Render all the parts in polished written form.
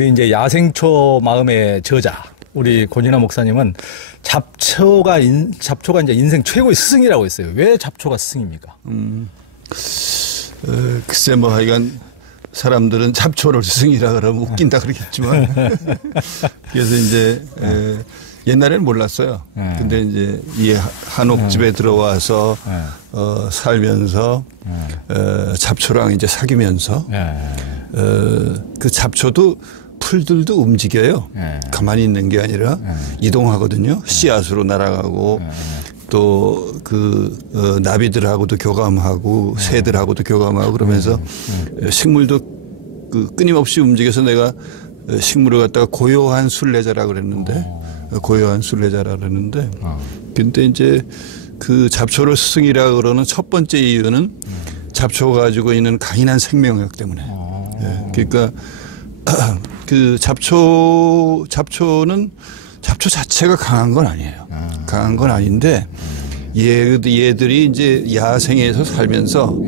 우리 이제 야생초 마음의 저자 우리 권진아 목사님은 잡초가 이제 인생 최고의 스승이라고 했어요. 왜 잡초가 스승입니까? 글쎄 뭐 하여간 사람들은 잡초를 스승이라 그러면 웃긴다 그러겠지만 그래서 이제 옛날에는 몰랐어요. 근데 이제 이 한옥집에 들어와서 살면서 잡초랑 이제 사귀면서 그 잡초도 풀들도 움직여요. 가만히 있는 게 아니라 이동하거든요. 씨앗으로 날아가고 또 그 나비들하고도 교감하고 새들하고도 교감하고 그러면서 식물도 그 끊임없이 움직여서 내가 식물을 갖다가 고요한 순례자라 그랬는데 고요한 순례자라 그랬는데 근데 이제 그 잡초를 스승이라 그러는 첫 번째 이유는 잡초가 가지고 있는 강인한 생명력 때문에. 그러니까 그 잡초는 잡초 자체가 강한 건 아니에요. 강한 건 아닌데 얘들이 이제 야생에서 살면서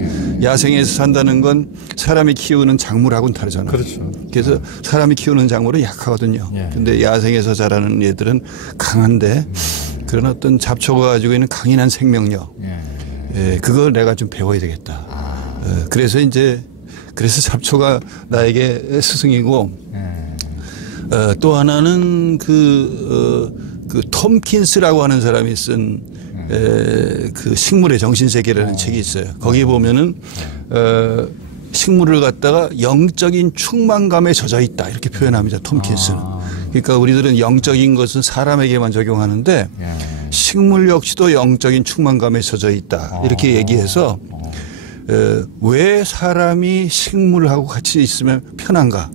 야생에서 산다는 건 사람이 키우는 작물하고는 다르잖아요. 그렇죠. 그래서 사람이 키우는 작물은 약하거든요. 근데 야생에서 자라는 얘들은 강한데 그런 어떤 잡초가 가지고 있는 강인한 생명력. 그걸 내가 좀 배워야 되겠다. 그래서 잡초가 나에게 스승이고 또 하나는 그 톰킨스라고 하는 사람이 쓴 그 식물의 정신세계라는 책이 있어요. 거기 보면은 식물을 갖다가 영적인 충만감에 젖어 있다 이렇게 표현합니다. 톰킨스는. 그러니까 우리들은 영적인 것은 사람에게만 적용하는데 식물 역시도 영적인 충만감에 젖어 있다 이렇게 얘기해서 왜 사람이 식물하고 같이 있으면 편한가?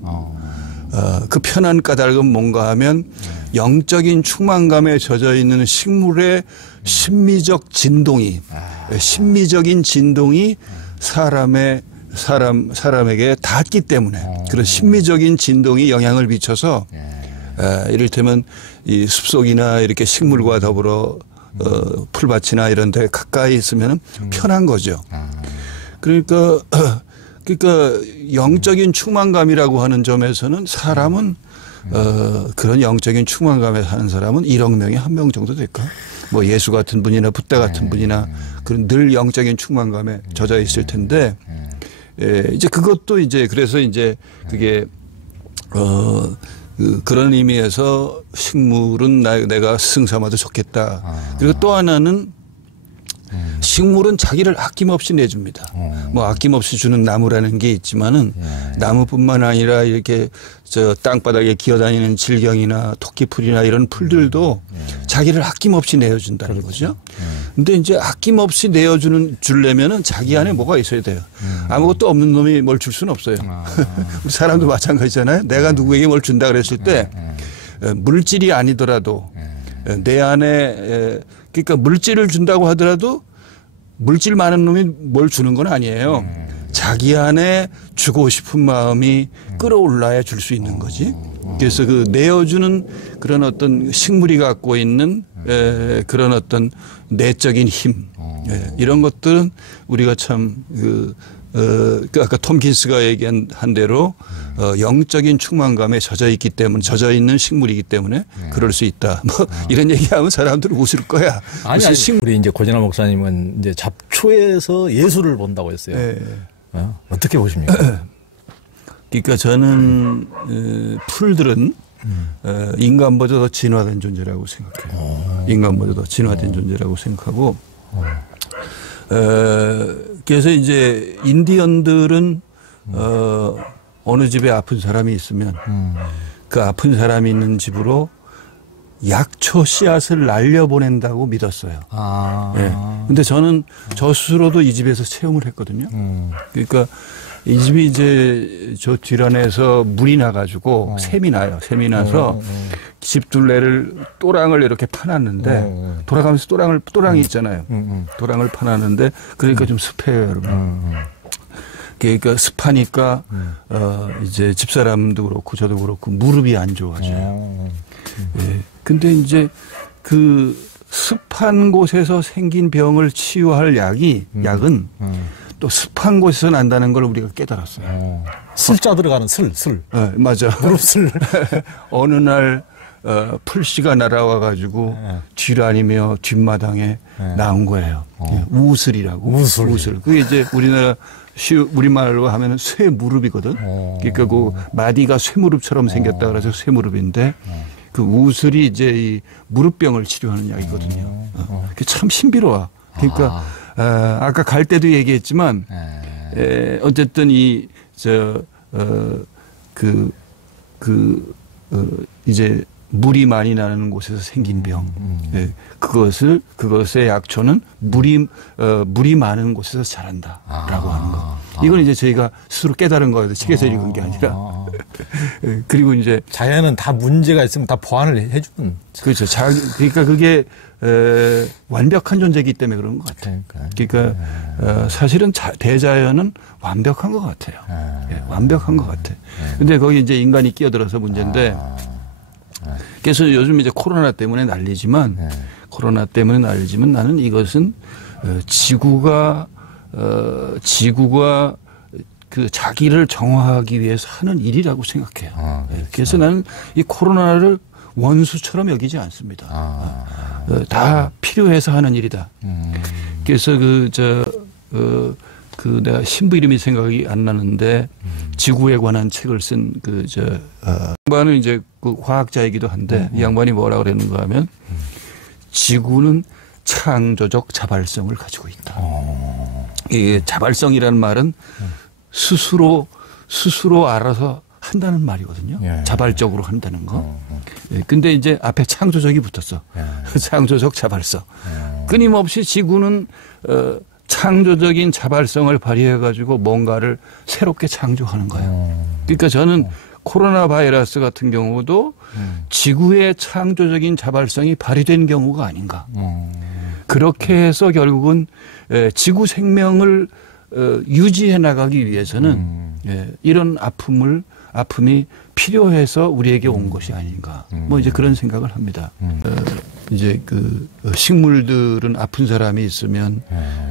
그 편한 까닭은 뭔가 하면 영적인 충만감에 젖어 있는 식물의 심미적인 진동이 사람에게 닿기 때문에 그런 심미적인 진동이 영향을 미쳐서 이를테면 이 숲속이나 이렇게 식물과 더불어 풀밭이나 이런 데 가까이 있으면 편한 거죠. 그러니까 영적인 충만감이라고 하는 점에서는 사람은 그런 영적인 충만감에 사는 사람은 1억 명에 1명 정도 될까? 뭐 예수 같은 분이나 붓다 같은 분이나 그런 늘 영적인 충만감에 젖어 있을 텐데 이제 그것도 이제 그래서 이제 그게 그런 의미에서 식물은 내가 스승 삼아도 좋겠다. 그리고 또 하나는 식물은 자기를 아낌없이 내줍니다. 뭐 아낌없이 주는 나무라는 게 있지만은 나무뿐만 아니라 이렇게 저 땅바닥에 기어다니는 질경이나 토끼풀이나 이런 풀들도 자기를 아낌없이 내어준다는 거죠. 근데 이제 아낌없이 주려면은 자기 안에 뭐가 있어야 돼요. 아무것도 없는 놈이 뭘 줄 수는 없어요. 우리 사람도 마찬가지잖아요. 내가 누구에게 뭘 준다 그랬을 때 물질이 아니더라도 내 안에 그러니까 물질을 준다고 하더라도 물질 많은 놈이 뭘 주는 건 아니에요. 자기 안에 주고 싶은 마음이 끌어올라야 줄 수 있는 거지. 그래서 그 내어주는 그런 어떤 식물이 갖고 있는 그런 어떤 내적인 힘 이런 것들은 우리가 참 아까 톰킨스가 얘기한 대로 영적인 충만감에 젖어 있는 식물이기 때문에 그럴 수 있다. 뭐 이런 얘기하면 사람들은 웃을 거야. 아니, 우리 이제 권진아 목사님은 이제 잡초에서 예수를 본다고 했어요. 어떻게 보십니까? 그러니까 저는 풀들은 인간보다 더 진화된 존재라고 생각해요. 인간보다 더 진화된 존재라고 생각하고 그래서 이제 인디언들은 어느 집에 아픈 사람이 있으면 그 아픈 사람이 있는 집으로 약초 씨앗을 날려보낸다고 믿었어요. 근데 저는 저 스스로도 이 집에서 체험을 했거든요. 그러니까 이 집이 이제 저 뒷안에서 물이 나가지고 샘이 나요. 샘이 나서 집 둘레를 또랑을 이렇게 파놨는데 돌아가면서 또랑이 있잖아요. 또랑을 파놨는데 그러니까 좀 습해요, 여러분. 그러니까 습하니까 이제 집사람도 그렇고 저도 그렇고 무릎이 안 좋아져요. 근데 이제 그 습한 곳에서 생긴 병을 치유할 약은 또 습한 곳에서 난다는 걸 우리가 깨달았어요. 슬자 들어가는 슬. 네, 맞아. 무릎슬. 어느 날 풀씨가 날아와가지고 쥐라니며 뒷마당에 나온 거예요. 우슬이라고. 우슬. 그게 이제 우리말로 하면은 쇠 무릎이거든. 그러니까 그 마디가 쇠 무릎처럼 생겼다 그래서 쇠 무릎인데 그 우슬이 이제 이 무릎병을 치료하는 약이거든요. 그게 참 신비로워. 그러니까 아까 갈 때도 얘기했지만 어쨌든 이제 물이 많이 나는 곳에서 생긴 병. 그것의 약초는 물이 많은 곳에서 자란다라고 하는 거. 이건 이제 저희가 스스로 깨달은 거예요. 책에서 읽은 게 아니라. 그리고 이제 자연은 다 문제가 있으면 다 보완을 해주는. 그렇죠. 그러니까 그게 완벽한 존재이기 때문에 그런 것 같아요. 그러니까 사실은 대자연은 완벽한 것 같아요. 완벽한 것 같아. 근데 거기 이제 인간이 끼어들어서 문제인데. 그래서 요즘 이제 코로나 때문에 난리지만 나는 이것은 지구가 그 자기를 정화하기 위해서 하는 일이라고 생각해요. 그래서 나는 이 코로나를 원수처럼 여기지 않습니다. 다 필요해서 하는 일이다. 그래서 내가 신부 이름이 생각이 안 나는데 지구에 관한 책을 쓴 양반은 이제 그 과학자이기도 한데 이 양반이 뭐라 그랬는가 하면 지구는 창조적 자발성을 가지고 있다. 이 자발성이라는 말은 스스로 알아서 한다는 말이거든요. 자발적으로 한다는 거. 근데 이제 앞에 창조적이 붙었어. 창조적 자발성. 끊임없이 지구는 창조적인 자발성을 발휘해 가지고 뭔가를 새롭게 창조하는 거예요. 그러니까 저는 코로나 바이러스 같은 경우도 지구의 창조적인 자발성이 발휘된 경우가 아닌가. 그렇게 해서 결국은 지구 생명을 유지해 나가기 위해서는 이런 아픔이 필요해서 우리에게 온 것이 아닌가. 뭐 이제 그런 생각을 합니다. 이제 식물들은 아픈 사람이 있으면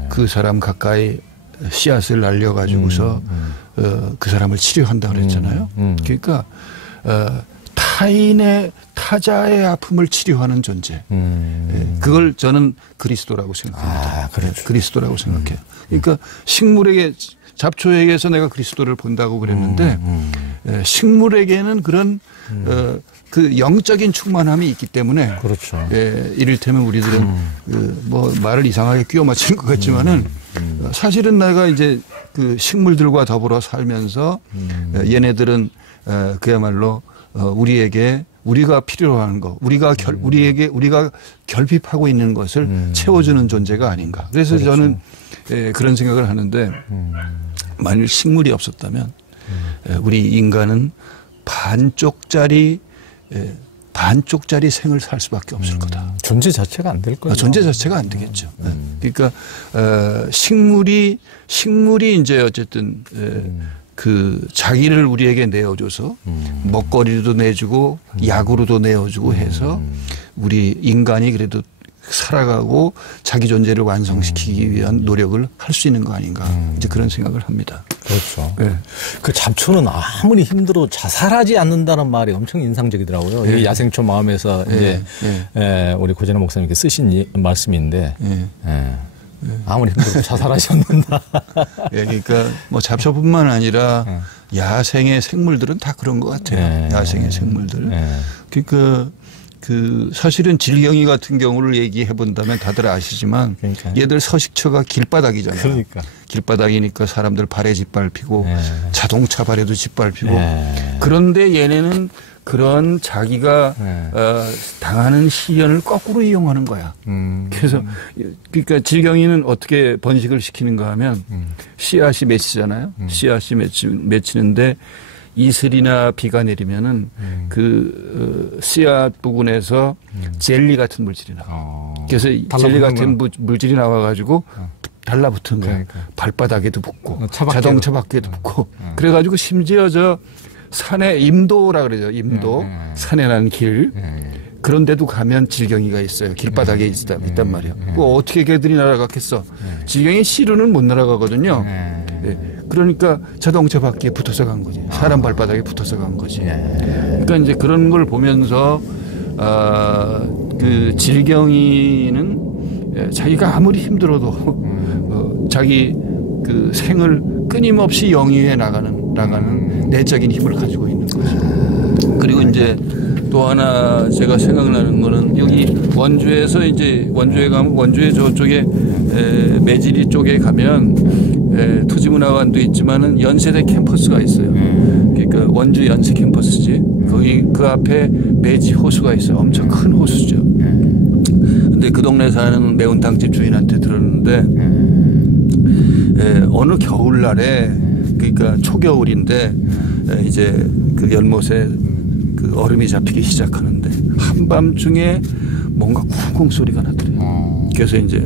그 사람 가까이 씨앗을 날려가지고서 그 사람을 치료한다 그랬잖아요. 그러니까 타자의 아픔을 치료하는 존재. 그걸 저는 그리스도라고 생각합니다. 그렇죠. 그리스도라고 생각해요. 그러니까 잡초에게서 내가 그리스도를 본다고 그랬는데 식물에게는 그런 그 영적인 충만함이 있기 때문에 그렇죠. 이를테면 우리들은 뭐 말을 이상하게 끼워 맞춘 것 같지만은 사실은 내가 이제 그 식물들과 더불어 살면서 얘네들은 그야말로 우리가 필요로 하는 거, 우리가 결핍하고 있는 것을 채워주는 존재가 아닌가. 그래서 그렇죠. 저는 그런 생각을 하는데 만일 식물이 없었다면 우리 인간은 반쪽짜리 생을 살 수밖에 없을 거다. 존재 자체가 안 될 거예요. 존재 자체가 안 되겠죠. 그러니까 식물이 이제 어쨌든 그 자기를 우리에게 내어줘서 먹거리도 내주고 약으로도 내어주고 해서 우리 인간이 그래도 살아가고 자기 존재를 완성시키기 위한 노력을 할 수 있는 거 아닌가. 이제 그런 생각을 합니다. 그렇죠. 그 잡초는 아무리 힘들어도 자살하지 않는다는 말이 엄청 인상적이더라고요. 이 야생초 마음에서 이제 우리 고진아 목사님께 쓰신 말씀인데 아무리 힘들어도 자살하지 않는다. 그러니까 뭐 잡초뿐만 아니라 야생의 생물들은 다 그런 것 같아요. 야생의 생물들. 그러니까 사실은 질경이 같은 경우를 얘기해 본다면 다들 아시지만 얘들 서식처가 길바닥이잖아요. 그러니까. 길바닥이니까 사람들 발에 짓밟히고 자동차 발에도 짓밟히고 그런데 얘네는 그런 자기가 당하는 시련을 거꾸로 이용하는 거야. 그래서 그러니까 질경이는 어떻게 번식을 시키는가 하면 씨앗이 맺히잖아요. 씨앗이 맺히는데 이슬이나 비가 내리면은 그 씨앗 부분에서 젤리 같은 물질이 나와. 그래서 젤리 같은 물질이 나와가지고 달라붙은 거야. 그러니까. 발바닥에도 붙고 자동차 밖에도 붙고. 그래가지고 심지어 저 산에 임도라 그러죠. 임도 산에 난 길. 그런데도 가면 질경이가 있어요. 길바닥에 있단 말이에요. 뭐 어떻게 걔들이 날아갔겠어. 질경이 씨로는 못 날아가거든요. 네. 그러니까 자동차 바퀴에 붙어서 간 거지. 사람 발바닥에 붙어서 간 거지. 그러니까 이제 그런 걸 보면서 그 질경이는 자기가 아무리 힘들어도 자기 그 생을 끊임없이 영위해 나가는 내적인 힘을 가지고 있는 거죠. 그리고 이제 또 하나 제가 생각나는 거는 여기 원주에서 이제 원주에 가면 원주의 저쪽에 매지리 쪽에 가면 토지문화관도 있지만은 연세대 캠퍼스가 있어요. 그러니까 원주 연세 캠퍼스지. 거기 그 앞에 매지 호수가 있어요. 엄청 큰 호수죠. 근데 그 동네 사는 매운탕집 주인한테 들었는데 어느 겨울날에 그러니까 초겨울인데 이제 그 연못에 그 얼음이 잡히기 시작하는데 한밤중에 뭔가 쿵쿵 소리가 나더래요. 그래서 이제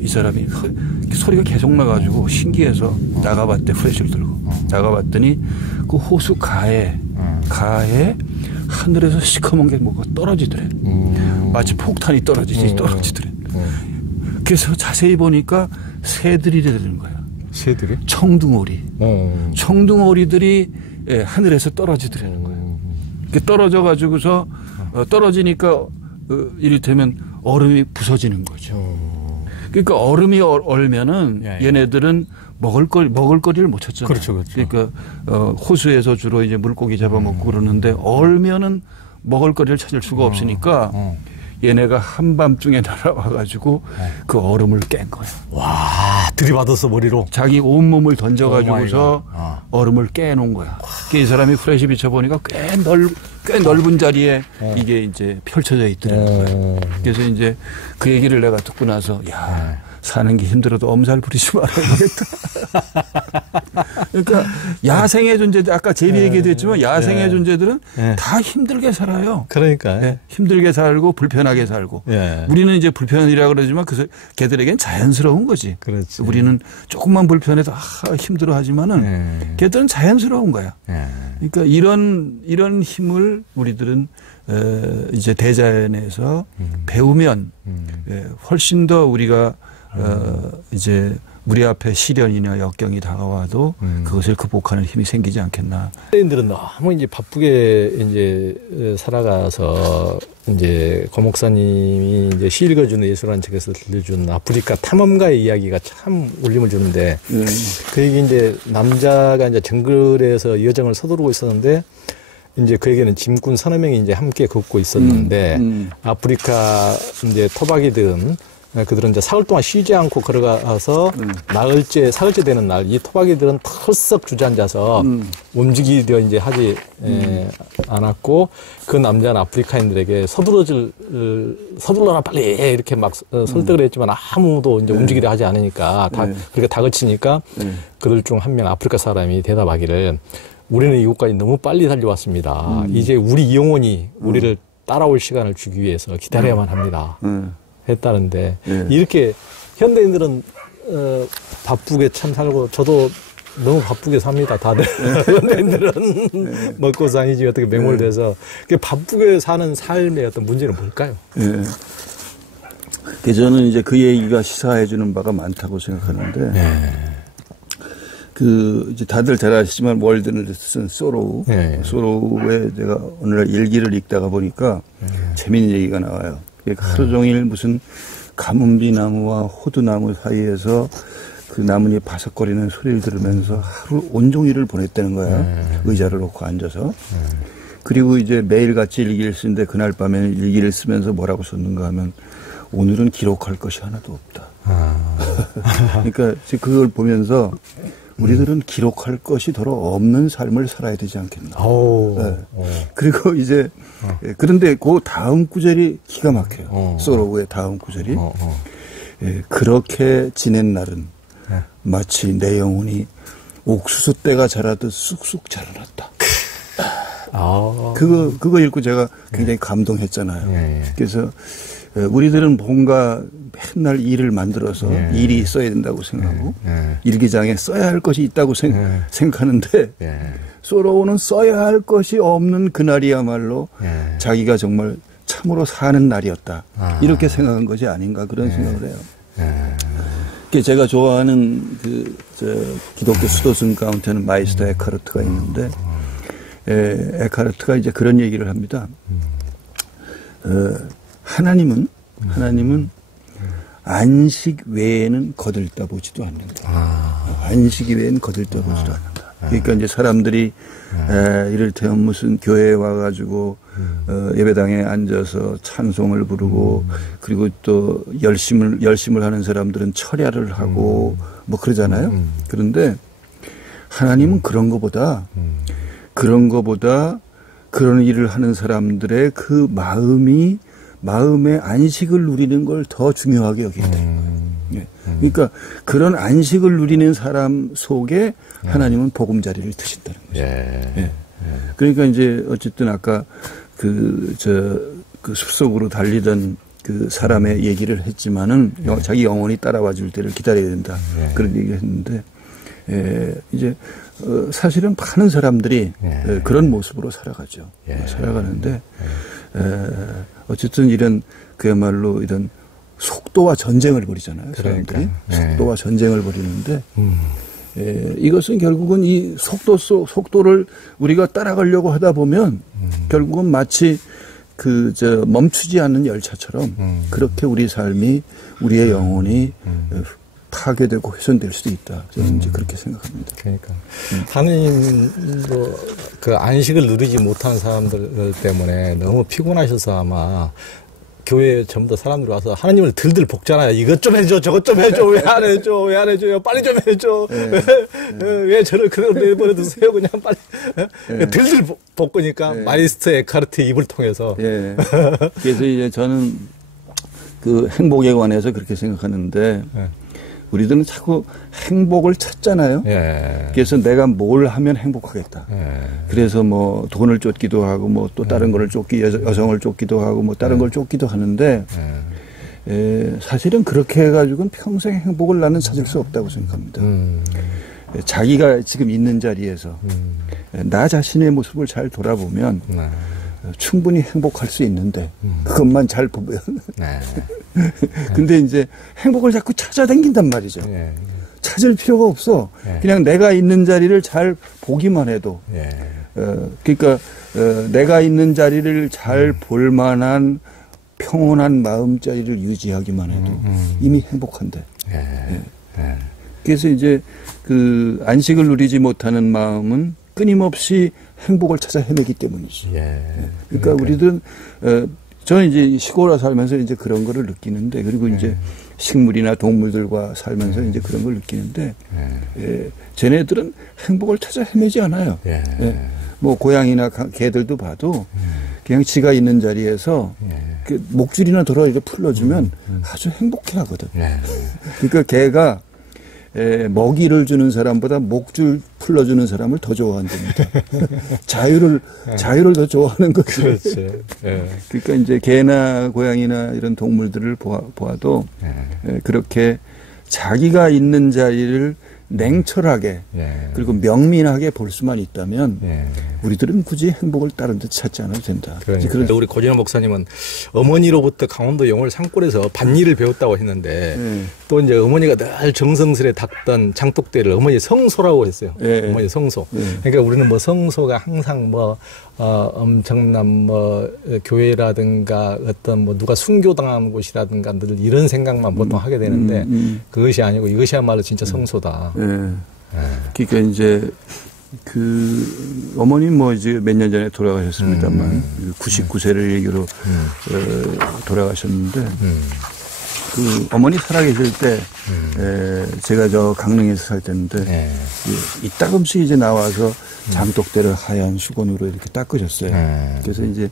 이 사람이 소리가 계속 나가지고 신기해서 나가봤대. 후레쉬를 들고 나가봤더니 그 호수 가에 하늘에서 시커먼 게 뭐가 떨어지더래. 마치 폭탄이 떨어지더래. 그래서 자세히 보니까 새들이 되는 거야. 새들이? 청둥오리. 청둥오리들이 하늘에서 떨어지더라는 거예요. 떨어져 가지고서 떨어지니까 이를테면 얼음이 부서지는 거죠. 그러니까 얼음이 얼면은 얘네들은 먹을거리를 못 찾잖아요. 그렇죠. 그러니까 호수에서 주로 이제 물고기 잡아먹고 그러는데 얼면은 먹을거리를 찾을 수가 없으니까 얘네가 한밤중에 날아와가지고 그 얼음을 깬 거야. 와, 들이받았어 머리로. 자기 온몸을 던져가지고서 얼음을 깨놓은 거야. 이 사람이 프레시 비춰보니까 꽤 넓은 자리에 이게 이제 펼쳐져 있더라고요. 그래서 이제 그 얘기를 내가 듣고 나서 야, 사는 게 힘들어도 엄살 부리지 말아야겠다. 그러니까 야생의 존재들, 아까 제비 얘기도 했지만 야생의 존재들은 다 힘들게 살아요. 그러니까. 힘들게 살고 불편하게 살고. 우리는 이제 불편이라고 그러지만 걔들에겐 자연스러운 거지. 그렇지. 우리는 조금만 불편해도 힘들어 하지만은 걔들은 자연스러운 거야. 그러니까 이런 힘을 우리들은 이제 대자연에서 배우면 훨씬 더 우리가 이제 우리 앞에 시련이나 역경이 다가와도 그것을 극복하는 힘이 생기지 않겠나. 현대인들은 너무 이제 바쁘게 이제 살아가서 이제 고 목사님이 이제 시 읽어주는 예술한 책에서 들려준 아프리카 탐험가의 이야기가 참 울림을 주는데 그 얘기 이제 남자가 이제 정글에서 여정을 서두르고 있었는데 이제 그에게는 짐꾼 서너 명이 이제 함께 걷고 있었는데 아프리카 이제 토박이들은 그들은 이제 사흘 동안 쉬지 않고 걸어가서 사흘째 되는 날 이 토박이들은 털썩 주저앉아서 움직이려 이제 하지 않았고 그 남자는 아프리카인들에게 서둘러라 빨리 이렇게 막 설득을 했지만 아무도 이제 움직이려 하지 않으니까 그렇게 다그치니까 그들 중 한 명 아프리카 사람이 대답하기를 우리는 이곳까지 너무 빨리 달려왔습니다. 이제 우리 영혼이 우리를 따라올 시간을 주기 위해서 기다려야만 합니다. 했다는데 이렇게 현대인들은 바쁘게 참 살고 저도 너무 바쁘게 삽니다. 다들 현대인들은 먹고 사니지 어떻게 매몰돼서 바쁘게 사는 삶의 어떤 문제는 뭘까요? 저는 이제 그 얘기가 시사해 주는 바가 많다고 생각하는데 이제 다들 잘 아시지만 월든을 쓴 소로우 소로우에 제가 오늘날 일기를 읽다가 보니까 재미있는 얘기가 나와요. 하루 종일 무슨 가문비 나무와 호두나무 사이에서 그 나뭇잎 바삭거리는 소리를 들으면서 하루 온종일을 보냈다는 거야. 의자를 놓고 앉아서. 그리고 이제 매일같이 일기를 쓰는데 그날 밤에는 일기를 쓰면서 뭐라고 썼는가 하면 오늘은 기록할 것이 하나도 없다. 그러니까 그걸 보면서 우리들은 기록할 것이 더러 없는 삶을 살아야 되지 않겠나. 그리고 이제 그런데 그 다음 구절이 기가 막혀요. 소로우의 다음 구절이 그렇게 지낸 날은 마치 내 영혼이 옥수수 때가 자라듯 쑥쑥 자라났다. 그거 읽고 제가 굉장히 감동했잖아요. 그래서 우리들은 뭔가 맨날 일을 만들어서 일이 써야 된다고 생각하고 일기장에 써야 할 것이 있다고 생각하는데 소로우는 써야 할 것이 없는 그날이야말로 자기가 정말 참으로 사는 날이었다. 이렇게 생각한 것이 아닌가 그런 생각을 해요. 제가 좋아하는 기독교 수도승 가운데는 마이스터 에카르트가 있는데 에카르트가 이제 그런 얘기를 합니다. 하나님은 안식 외에는 거들떠 보지도 않는다. 안식 외에는 거들떠 보지도 않는다. 그러니까 이제 사람들이 이를테면 무슨 교회에 와가지고 예배당에 앉아서 찬송을 부르고 그리고 또 열심을 하는 사람들은 철야를 하고 뭐 그러잖아요. 그런데 하나님은 그런 거보다 그런 일을 하는 사람들의 그 마음의 안식을 누리는 걸 더 중요하게 여긴다. 그러니까 그런 안식을 누리는 사람 속에 하나님은 보금자리를 드신다는 거죠. 그러니까 이제 어쨌든 아까 그 숲속으로 달리던 그 사람의 얘기를 했지만은 자기 영혼이 따라와 줄 때를 기다려야 된다. 그런 얘기를 했는데 이제 사실은 많은 사람들이 그런 모습으로 살아가죠. 살아가는데 어쨌든 이런 그야말로 이런 속도와 전쟁을 벌이잖아요. 사람들이 속도와 전쟁을 벌이는데 이것은 결국은 이 속도를 우리가 따라가려고 하다 보면 결국은 마치 멈추지 않는 열차처럼 그렇게 우리 삶이 우리의 영혼이 파괴되고 훼손될 수도 있다. 저는 이제 그렇게 생각합니다. 그러니까 하느님도 그 안식을 누리지 못한 사람들 때문에 너무 피곤하셔서 아마 교회에 전부 다 사람들이 와서 하나님을 들들 볶잖아요. 이것 좀 해줘, 저것 좀 해줘, 왜 안 해줘, 왜 안 해줘요, 빨리 좀 해줘, 왜 저를 그런 데 내버려두세요, 그냥 빨리. 들들 볶으니까 마이스터 에카르트 입을 통해서. 그래서 이제 저는 그 행복에 관해서 그렇게 생각하는데 우리들은 자꾸 행복을 찾잖아요. 그래서 내가 뭘 하면 행복하겠다. 그래서 뭐 돈을 쫓기도 하고 뭐 또 다른 거를 여성을 쫓기도 하고 뭐 다른 걸 쫓기도 하는데 사실은 그렇게 해가지고는 평생 행복을 나는 찾을 수 없다고 생각합니다. 자기가 지금 있는 자리에서 나 자신의 모습을 잘 돌아보면 충분히 행복할 수 있는데 그것만 잘 보면 근데 이제 행복을 자꾸 찾아다닌단 말이죠. 찾을 필요가 없어. 그냥 내가 있는 자리를 잘 보기만 해도 그러니까 내가 있는 자리를 잘 볼 만한 평온한 마음자리를 유지하기만 해도 이미 행복한데. 그래서 이제 그 안식을 누리지 못하는 마음은 끊임없이 행복을 찾아 헤매기 때문이지. 그러니까 우리들은 저는 이제 시골에 살면서 이제 그런 거를 느끼는데 그리고 이제 식물이나 동물들과 살면서 이제 그런 걸 느끼는데 쟤네들은 행복을 찾아 헤매지 않아요. 뭐 고양이나 개들도 봐도 그냥 지가 있는 자리에서 그 목줄이나 돌아 이렇게 풀러주면 아주 행복해하거든. 그러니까 개가 먹이를 주는 사람보다 목줄 풀러주는 사람을 더 좋아한답니다. 자유를 더 좋아하는 거죠. 그렇지. 그러니까 이제 개나 고양이나 이런 동물들을 보아도 그렇게 자기가 있는 자리를 냉철하게 그리고 명민하게 볼 수만 있다면 우리들은 굳이 행복을 다른 데 찾지 않아도 된다. 그러니까 우리 고진환 목사님은 어머니로부터 강원도 영월 산골에서 밭일을 배웠다고 했는데 또 이제 어머니가 늘 정성스레 닦던 장독대를 어머니 성소라고 했어요. 어머니 성소. 그러니까 우리는 뭐 성소가 항상 뭐 엄청난 뭐 교회라든가 어떤 뭐 누가 순교당한 곳이라든가 늘 이런 생각만 보통 하게 되는데 그것이 아니고 이것이야말로 진짜 성소다. 그러니까 이제 그 어머님 뭐 이제 몇 년 전에 돌아가셨습니다만 99세를 얘기로 돌아가셨는데 그 어머니 살아계실 때 제가 저 강릉에서 살 때인데 이따금씩 이제 나와서 장독대를 하얀 수건으로 이렇게 닦으셨어요. 그래서 이제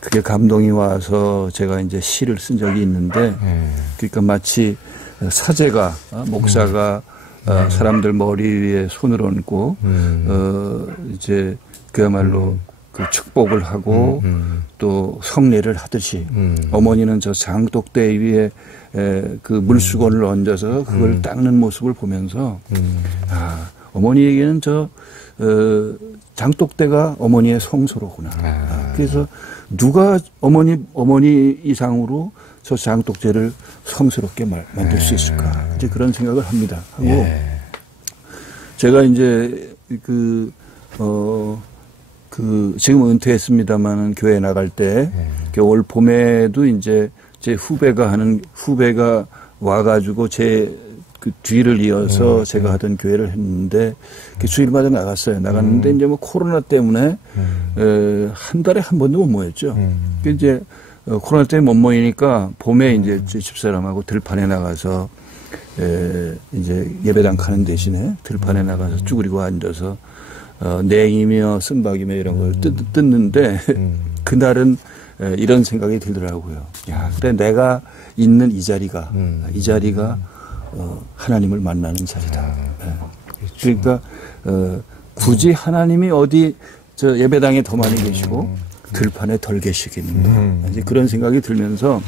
그게 감동이 와서 제가 이제 시를 쓴 적이 있는데 그러니까 마치 사제가 목사가 사람들 머리 위에 손을 얹고 이제 그야말로 그 축복을 하고 또 성례를 하듯이 어머니는 저 장독대 위에 그 물수건을 얹어서 그걸 닦는 모습을 보면서 어머니에게는 저 장독대가 어머니의 성소로구나. 그래서 누가 어머니 이상으로 저 장독대를 성스럽게 만들 수 있을까. 이제 그런 생각을 합니다. 하고 제가 이제 지금 은퇴했습니다만은 교회 나갈 때 올 봄에도 이제 제 후배가 와가지고 제 그 뒤를 이어서 제가 하던 교회를 했는데 주일마다 나갔어요. 나갔는데 이제 뭐 코로나 때문에 한 달에 한 번도 못 모였죠. 이제 코로나 때문에 못 모이니까 봄에 이제 제 집사람하고 들판에 나가서 이제 예배당 가는 대신에 들판에 나가서 쭈그리고 앉아서 냉이며 쓴박이며 이런 걸 뜯는데 그날은 이런 생각이 들더라고요. 야, 그래 내가 있는 이 자리가 하나님을 만나는 자리다. 그러니까 굳이 하나님이 어디 저 예배당에 더 많이 계시고 들판에 덜 계시겠는가. 이제 그런 생각이 들면서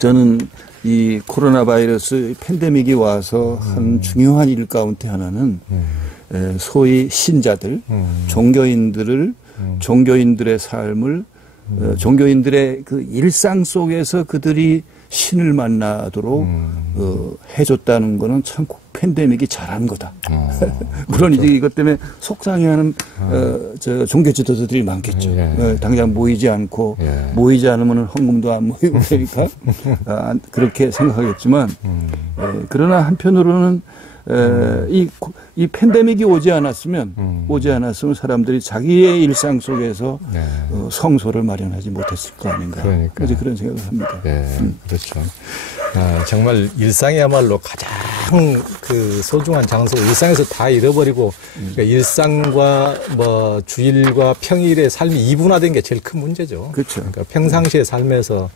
저는 이 코로나 바이러스 팬데믹이 와서 한 중요한 일 가운데 하나는 소위 신자들, 종교인들의 삶을 종교인들의 그 일상 속에서 그들이 신을 만나도록 해줬다는 거는 참 팬데믹이 잘한 거다. 물론 이제 이것 때문에 속상해하는 저 종교 지도자들이 많겠죠. 당장 모이지 않고 모이지 않으면 헌금도 안 모이고 그러니까 그렇게 생각하겠지만 그러나 한편으로는 이 팬데믹이 오지 않았으면 사람들이 자기의 일상 속에서 성소를 마련하지 못했을 거 아닌가. 그러니까. 이제 그런 생각을 합니다. 그렇죠. 정말 일상이야말로 가장 그 소중한 장소, 일상에서 다 잃어버리고 그러니까 일상과 뭐 주일과 평일의 삶이 이분화된 게 제일 큰 문제죠. 그렇죠. 그러니까 평상시의 삶에서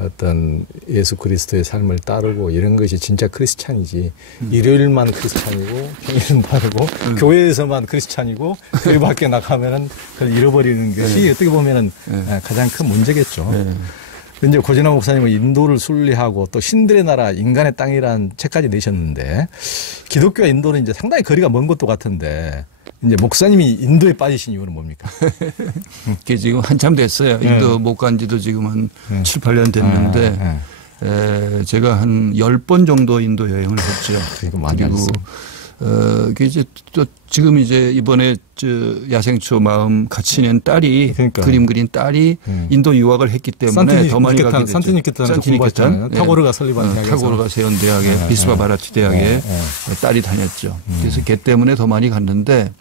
어떤 예수 그리스도의 삶을 따르고 이런 것이 진짜 크리스찬이지. 일요일만 크리스찬이고 평일은 다르고 교회에서만 크리스찬이고 교회 밖에 나가면은 그걸 잃어버리는 것이 어떻게 보면은 가장 큰 문제겠죠. 이제 고진아 목사님은 인도를 순례하고 또 신들의 나라 인간의 땅이라는 책까지 내셨는데 기독교와 인도는 이제 상당히 거리가 먼 것도 같은데 이제 목사님이 인도에 빠지신 이유는 뭡니까? 그게 지금 한참 됐어요. 인도 못 간 지도 지금 한 7, 8년 됐는데 제가 한 10번 정도 인도 여행을 했죠. 그리고 그 이제 또 지금 이제 이번에 저 야생초 마음 같이 낸 딸이 그림 그린 딸이 인도 유학을 했기 때문에 더 많이 가게 됐죠. 산티니케탄 타고르가 설립한 대학에서 타고르가 세운 대학에 비스와 바라티 대학에 딸이 다녔죠. 그래서 걔 때문에 더 많이 갔는데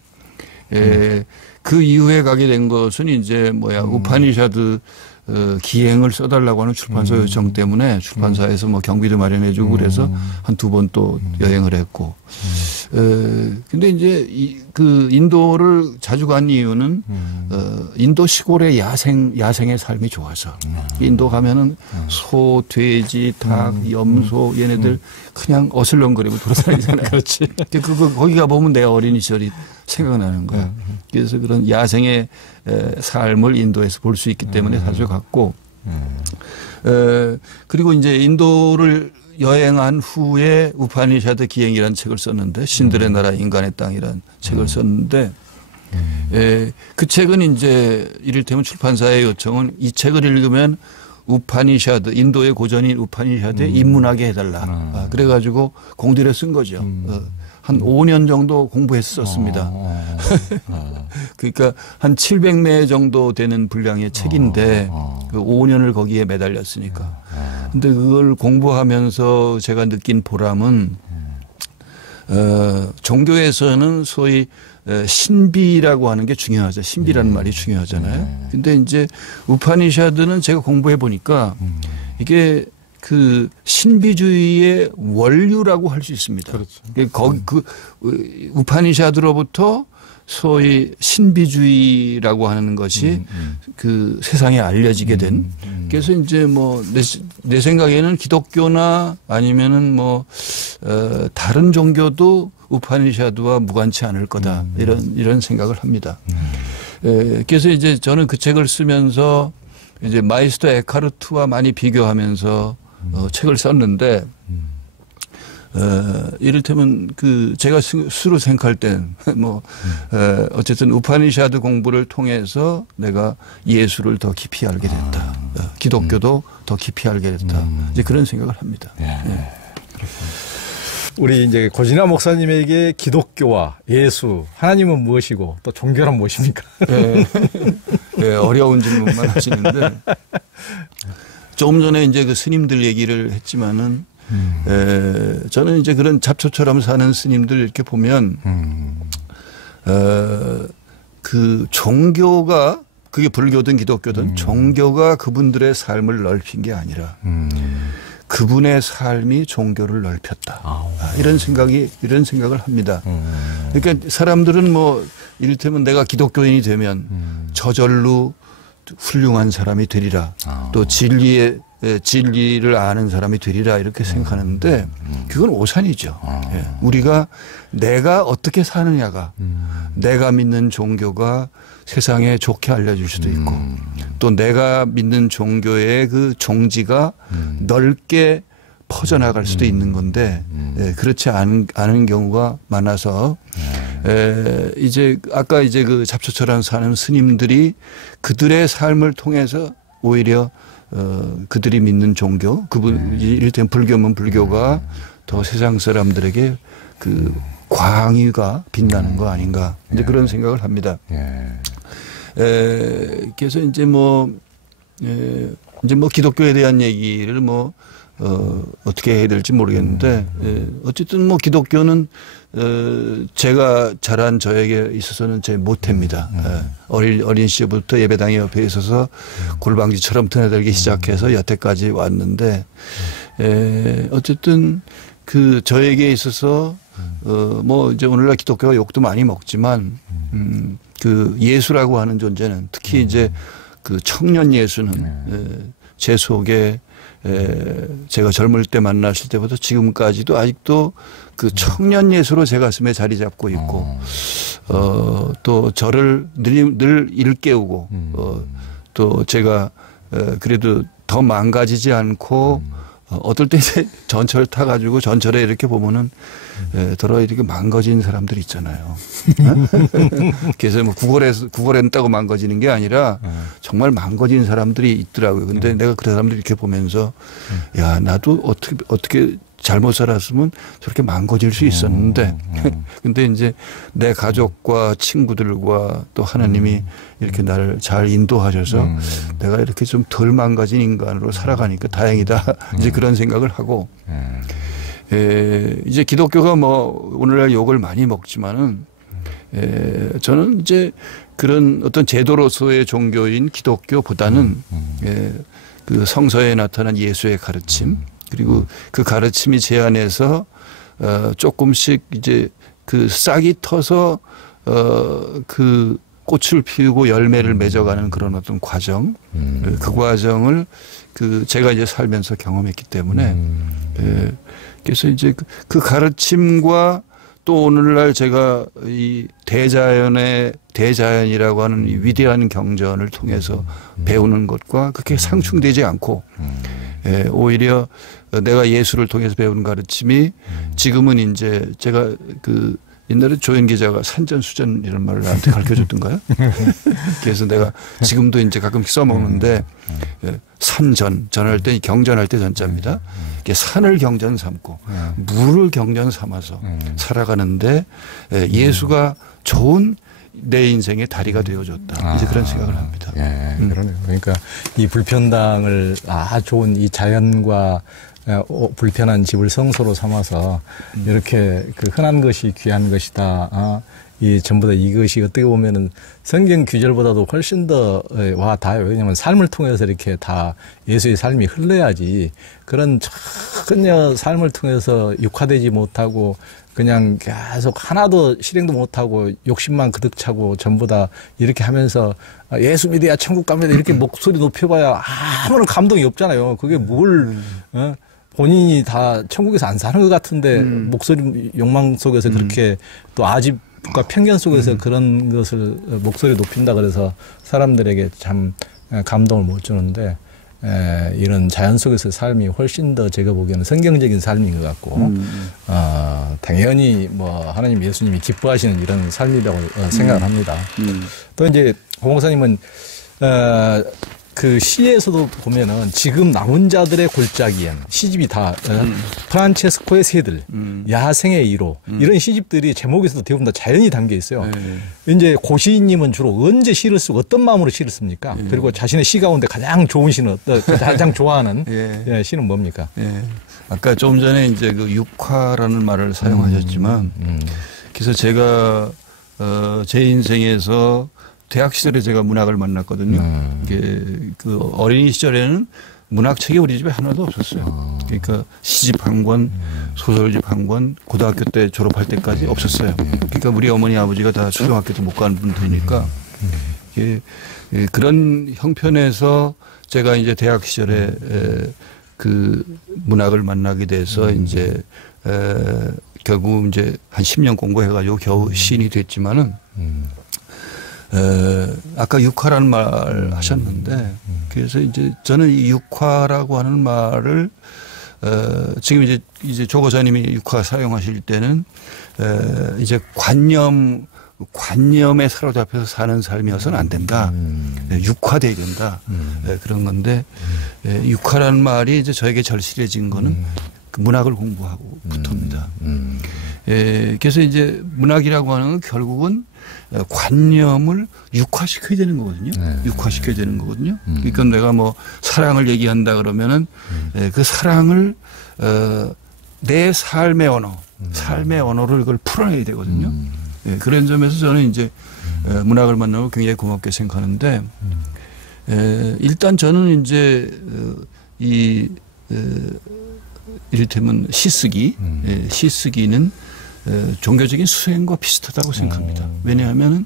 그 이후에 가게 된 것은 이제 우파니샤드 기행을 써달라고 하는 출판사 요청 때문에 출판사에서 뭐 경비도 마련해주고 그래서 한 2번 또 여행을 했고. 근데 이제 그 인도를 자주 간 이유는 인도 시골의 야생의 삶이 좋아서. 인도 가면은 소, 돼지, 닭, 염소 얘네들 그냥 어슬렁거리고 돌아다니잖아요. 그렇지. 거기 가보면 내 어린이 시절이 생각나는 거야. 그래서 그런 야생의 삶을 인도에서 볼 수 있기 때문에 자주 갔고, 그리고 이제 인도를 여행한 후에 우파니샤드 기행이라는 책을 썼는데 신들의 나라 인간의 땅이라는 책을 썼는데 그 책은 이제 이를테면 출판사의 요청은 이 책을 읽으면 우파니샤드 인도의 고전인 우파니샤드에 입문하게 해달라. 그래가지고 공들여 쓴 거죠. 한 5년 정도 공부했었습니다. 그러니까 한 700매 정도 되는 분량의 책인데 그 5년을 거기에 매달렸으니까. 근데 그걸 공부하면서 제가 느낀 보람은 종교에서는 소위 신비라고 하는 게 중요하죠. 신비라는 말이 중요하잖아요. 근데 이제 우파니샤드는 제가 공부해 보니까 이게 그 신비주의의 원류라고 할 수 있습니다. 그렇죠. 거기 그 우파니샤드로부터 소위 신비주의라고 하는 것이 그 세상에 알려지게 된. 그래서 이제 뭐 내 생각에는 기독교나 아니면은 뭐 다른 종교도 우파니샤드와 무관치 않을 거다. 이런 생각을 합니다. 그래서 이제 저는 그 책을 쓰면서 이제 마이스터 에카르트와 많이 비교하면서 책을 썼는데 이를테면 제가 수로 생각할 땐 어쨌든 우파니샤드 공부를 통해서 내가 예수를 더 깊이 알게 됐다. 기독교도 더 깊이 알게 됐다. 이제 그런 생각을 합니다. 네. 우리 이제 고진아 목사님에게 기독교와 예수, 하나님은 무엇이고 또 종교란 무엇입니까? 네, 어려운 질문만 하시는데 조금 전에 이제 그 스님들 얘기를 했지만은 저는 이제 그런 잡초처럼 사는 스님들 이렇게 보면 그 종교가 그게 불교든 기독교든 종교가 그분들의 삶을 넓힌 게 아니라 그분의 삶이 종교를 넓혔다. 이런 생각을 합니다. 그러니까 사람들은 이를테면 내가 기독교인이 되면 저절로 훌륭한 사람이 되리라. 또 진리를 아는 사람이 되리라 이렇게 생각하는데 그건 오산이죠. 우리가 내가 어떻게 사느냐가 내가 믿는 종교가 세상에 좋게 알려줄 수도 있고 또 내가 믿는 종교의 그 종지가 넓게 퍼져나갈 수도 있는 건데 그렇지 않은 경우가 많아서 이제 아까 이제 그 잡초처럼 사는 스님들이 그들의 삶을 통해서 오히려 그들이 믿는 종교, 이를테면 불교면 불교가 더 세상 사람들에게 그 광의가 빛나는 거 아닌가 이제 그런 생각을 합니다. 그래서 이제 기독교에 대한 얘기를 어떻게 해야 될지 모르겠는데 어쨌든 기독교는 제가 자란 저에게 있어서는 제 모태입니다. 어린 시절부터 예배당에 옆에 있어서 골방지처럼 드나들기 시작해서 여태까지 왔는데 어쨌든 그 저에게 있어서 이제 오늘날 기독교가 욕도 많이 먹지만 그 예수라고 하는 존재는 특히 이제 그 청년 예수는 제 속에 제가 젊을 때 만났을 때부터 지금까지도 아직도 그 청년 예수로 제 가슴에 자리 잡고 있고 또 저를 늘 일깨우고 또 제가 그래도 더 망가지지 않고 어떨 때 전철 타가지고 전철에 이렇게 보면은 더러 이렇게 망가진 사람들 있잖아요. 그래서 구걸에 있다고 망가지는 게 아니라 정말 망가진 사람들이 있더라고요. 근데 내가 그 사람들 이렇게 보면서 야 나도 어떻게 잘못 살았으면 저렇게 망가질 수 있었는데 근데 이제 내 가족과 친구들과 또 하나님이 이렇게 나를 잘 인도하셔서 내가 이렇게 좀 덜 망가진 인간으로 살아가니까 다행이다. 이제 그런 생각을 하고 이제 기독교가 오늘날 욕을 많이 먹지만은 저는 이제 그런 어떤 제도로서의 종교인 기독교보다는 그 성서에 나타난 예수의 가르침 그리고 그 가르침이 제 안에서 조금씩 이제 그 싹이 터서 그 꽃을 피우고 열매를 맺어가는 그런 어떤 과정 그 과정을 제가 이제 살면서 경험했기 때문에 그래서 이제 그 가르침과 또 오늘날 제가 이 대자연이라고 하는 이 위대한 경전을 통해서 배우는 것과 그렇게 상충되지 않고 오히려 내가 예수를 통해서 배우는 가르침이 지금은 이제 제가 옛날에 조현 기자가 산전수전 이런 말을 나한테 가르쳐줬던가요? 그래서 내가 지금도 이제 가끔씩 써먹는데 전할 때 경전할 때 전자입니다. 산을 경전 삼고 물을 경전 삼아서 살아가는데 예수가 좋은 내 인생의 다리가 되어줬다. 이제 그런 생각을 합니다. 그러네요. 그러니까 이 불편당을 좋은 이 자연과 불편한 집을 성소로 삼아서 이렇게 그 흔한 것이 귀한 것이다. 이 전부 다 이것이 어떻게 보면은 성경 규절보다도 훨씬 더 와 닿아요. 왜냐하면 삶을 통해서 이렇게 다 예수의 삶이 흘러야지 그런 전혀 삶을 통해서 육화되지 못하고 그냥 계속 하나도 실행도 못하고 욕심만 그득 차고 전부 다 이렇게 하면서 예수 믿어야 천국 갑니다 이렇게 목소리 높여봐야 아무런 감동이 없잖아요. 그게 본인이 다 천국에서 안 사는 것 같은데 목소리 욕망 속에서 그렇게 또 아집과 편견 속에서 그런 것을 목소리 높인다 그래서 사람들에게 참 감동을 못 주는데 이런 자연 속에서 삶이 훨씬 더 제가 보기에는 성경적인 삶인 것 같고, 당연히 뭐 하나님 예수님이 기뻐하시는 이런 삶이라고 생각을 합니다. 또 이제 고 목사님은 그 시에서도 보면은 지금 남은 자들의 골짜기엔 시집이 다 프란체스코의 새들, 야생의 이로 이런 시집들이 제목에서도 대부분 다 자연이 담겨 있어요. 이제 고시인님은 주로 언제 시를 쓰고 어떤 마음으로 시를 씁니까? 그리고 자신의 시 가운데 가장 좋은 시는 가장 좋아하는 시는 뭡니까? 아까 조금 전에 이제 그 육화라는 말을 사용하셨지만, 그래서 제가 제 인생에서 대학 시절에 제가 문학을 만났거든요. 이게 그 어린이 시절에는 문학책이 우리 집에 하나도 없었어요. 그러니까 시집 한 권, 소설집 한 권, 고등학교 때 졸업할 때까지 없었어요. 그러니까 우리 어머니 아버지가 다 초등학교도 못 가는 분들이니까 그런 형편에서 제가 이제 대학 시절에 그 문학을 만나게 돼서 이제 결국 이제 한 10년 공부해가지고 겨우 시인이 됐지만은 아까 육화라는 말 하셨는데 그래서 이제 저는 이 육화라고 하는 말을 지금 이제 조 고사님이 육화 사용하실 때는 이제 관념에 사로잡혀서 사는 삶이어서는 안 된다. 육화돼야 된다. 그런 건데 육화라는 말이 이제 저에게 절실해진 거는 그 문학을 공부하고부터입니다. 그래서 이제 문학이라고 하는 건 결국은 관념을 육화시켜야 되는 거거든요. 육화시켜야 되는 거거든요. 그러니까 내가 뭐 사랑을 얘기한다 그러면은 그 사랑을 내 삶의 언어를 그걸 풀어내야 되거든요. 그런 점에서 저는 이제 문학을 만나고 굉장히 고맙게 생각하는데 일단 저는 이제 이를테면 시쓰기는 종교적인 수행과 비슷하다고 생각합니다. 왜냐하면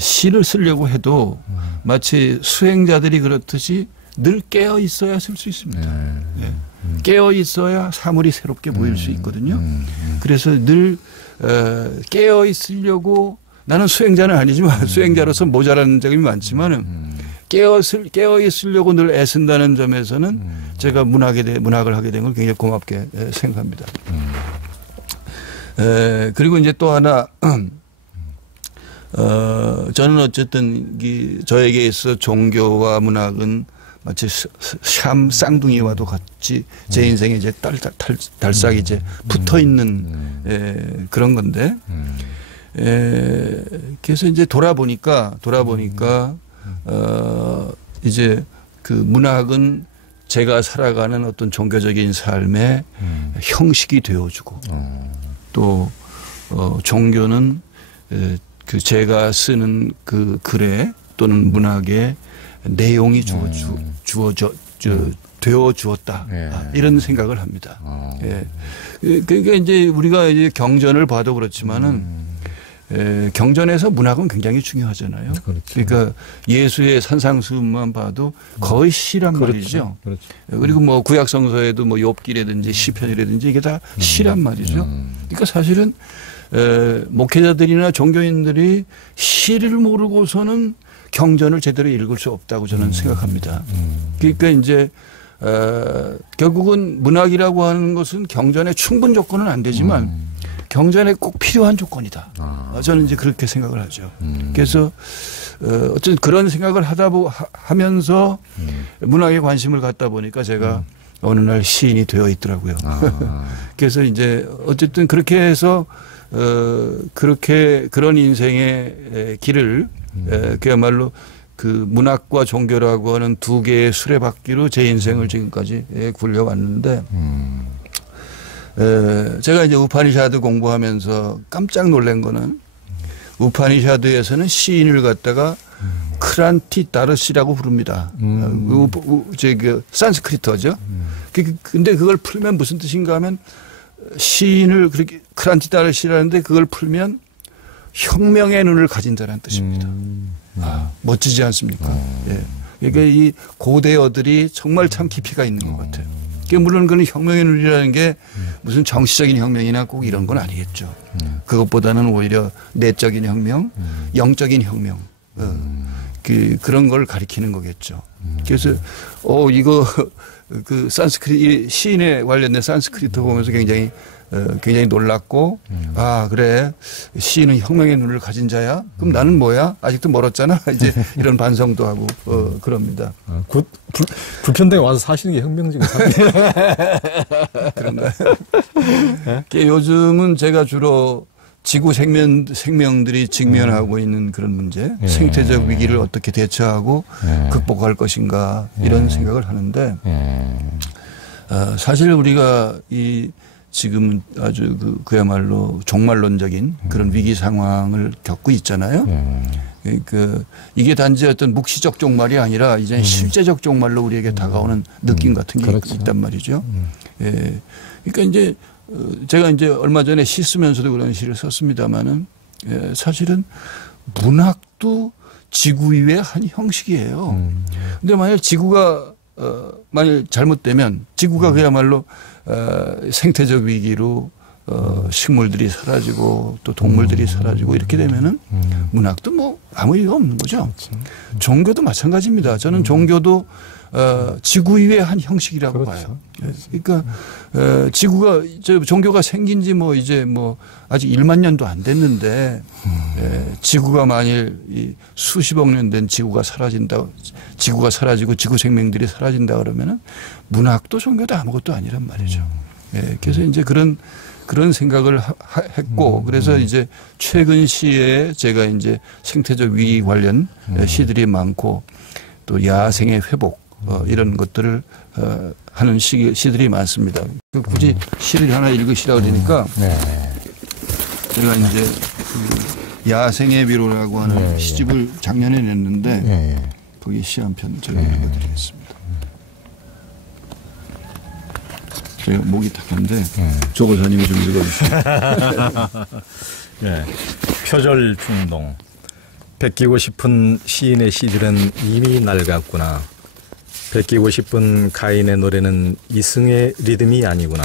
시를 쓰려고 해도 마치 수행자들이 그렇듯이 늘 깨어 있어야 쓸 수 있습니다. 깨어 있어야 사물이 새롭게 보일 수 있거든요. 그래서 늘 깨어 있으려고 나는 수행자는 아니지만 수행자로서 모자라는 점이 많지만은 깨어 있으려고 늘 애쓴다는 점에서는 제가 문학을 하게 된 걸 굉장히 고맙게 생각합니다. 그리고 이제 또 하나, 저는 어쨌든 저에게 있어 종교와 문학은 마치 샴 쌍둥이와도 같이 제 인생에 이제 달싹이 이제 붙어 있는 그런 건데, 그래서 이제 돌아보니까 이제 그 문학은 제가 살아가는 어떤 종교적인 삶의 형식이 되어주고 또 종교는 그 제가 쓰는 그 글에 또는 문학에 내용이 되어 주었다. 이런 생각을 합니다. 그러니까 이제 우리가 이제 경전을 봐도 그렇지만은 경전에서 문학은 굉장히 중요하잖아요. 그렇죠. 그러니까 예수의 산상수훈만 봐도 거의 시란 말이죠. 그렇죠. 그리고 뭐 구약성서에도 뭐 욥기라든지 시편이라든지 이게 다 시란 말이죠. 그러니까 사실은 목회자들이나 종교인들이 시를 모르고서는 경전을 제대로 읽을 수 없다고 저는 생각합니다. 그러니까 이제 결국은 문학이라고 하는 것은 경전의 충분 조건은 안 되지만 경전에 꼭 필요한 조건이다. 저는 이제 그렇게 생각을 하죠. 그래서 어쨌든 그런 생각을 하면서 문학에 관심을 갖다 보니까 제가 어느 날 시인이 되어 있더라고요. 그래서 이제 어쨌든 그렇게 해서 그런 인생의 길을 그야말로 그 문학과 종교라고 하는 두 개의 수레바퀴로 제 인생을 지금까지 굴려왔는데 제가 이제 우파니샤드 공부하면서 깜짝 놀란 거는 우파니샤드에서는 시인을 갖다가 크란티 다르시라고 부릅니다. 그 산스크리트어죠. 근데 그걸 풀면 무슨 뜻인가 하면 시인을 그렇게 크란티 다르시라는데 그걸 풀면 혁명의 눈을 가진 자라는 뜻입니다. 멋지지 않습니까? 예. 그러니까 이 고대어들이 정말 참 깊이가 있는 것 같아요. 물론 그는 혁명의 눈이라는 게 무슨 정치적인 혁명이나 꼭 이런 건 그것보다는 오히려 내적인 혁명, 영적인 혁명. 그런 걸 가리키는 거겠죠. 그래서 이거 그 산스크릿 시인에 관련된 산스크리트 보면서 굉장히 놀랐고 그래 시인은 혁명의 눈을 가진 자야. 그럼 나는 뭐야? 아직도 멀었잖아. 이제 이런 반성도 하고 그럽니다. 불편당에 와서 사시는 게 혁명적인 삶이에요. 그런가요? 요즘은 제가 주로 지구 생명들이 직면하고 있는 그런 문제, 생태적 위기를 어떻게 대처하고 극복할 것인가 이런 생각을 하는데 사실 우리가 지금 아주 그야말로 종말론적인 그런 위기 상황을 겪고 있잖아요. 그러니까 이게 단지 어떤 묵시적 종말이 아니라 이제 실제적 종말로 우리에게 다가오는 느낌 같은 게 그렇죠. 있단 말이죠. 예. 그러니까 이제 제가 이제 얼마 전에 시 쓰면서도 그런 시를 썼습니다마는 사실은 문학도 지구 위의 한 형식이에요. 근데 만약 지구가 만일 잘못되면 지구가 그야말로 생태적 위기로 식물들이 사라지고 또 동물들이 사라지고 이렇게 되면은 문학도 뭐 아무 이유가 없는 거죠. 종교도 마찬가지입니다. 저는 종교도 지구 위의 한 형식이라고 봐요. 그러니까 지구가 종교가 생긴 지 뭐 이제 뭐 아직 1만 년도 안 됐는데 지구가 만일 수십억 년 된 지구가 지구가 사라지고 지구 생명들이 사라진다 그러면은 문학도 종교도 아무것도 아니란 말이죠. 그래서 이제 그런 생각을 했고 그래서 이제 최근 시에 제가 이제 생태적 위기 관련 시들이 많고 또 야생의 회복 이런 것들을 하는 시들이 많습니다. 굳이 시를 하나 읽으시라 그러니까 제가 이제 야생의 위로라고 하는 시집을 작년에 냈는데 거기 시 한 편 제가 읽어드리겠습니다. 제가 목이 탁한데 조고사님이 좀 읽어주세요. 표절 충동. 베끼고 싶은 시인의 시들은 이미 낡았구나. 베끼고 싶은 가인의 노래는 이승의 리듬이 아니구나.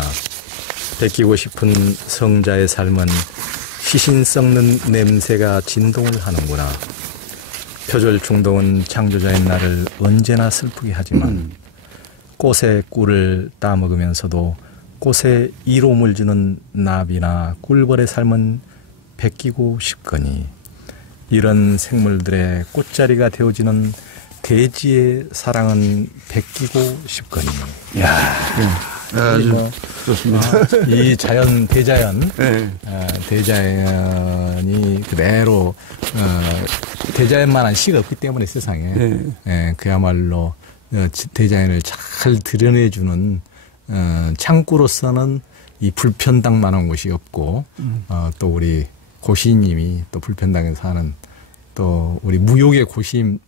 베끼고 싶은 성자의 삶은 시신 썩는 냄새가 진동을 하는구나. 표절 충동은 창조자의 나를 언제나 슬프게 하지만 꽃의 꿀을 따먹으면서도 꽃에 이로움을 주는 나비나 꿀벌의 삶은 베끼고 싶거니 이런 생물들의 꽃자리가 되어지는 대지의 사랑은 베끼고 싶거니. 아주 좋습니다. 이 자연 대자연 대자연이 그대로 대자연만한 시가 없기 때문에 세상에 그야말로 대자연을 잘 드러내주는 창구로서는 이 불편당만한 곳이 없고 또 우리 고시님이 또 불편당에 사는 또 우리 무욕의 고시님이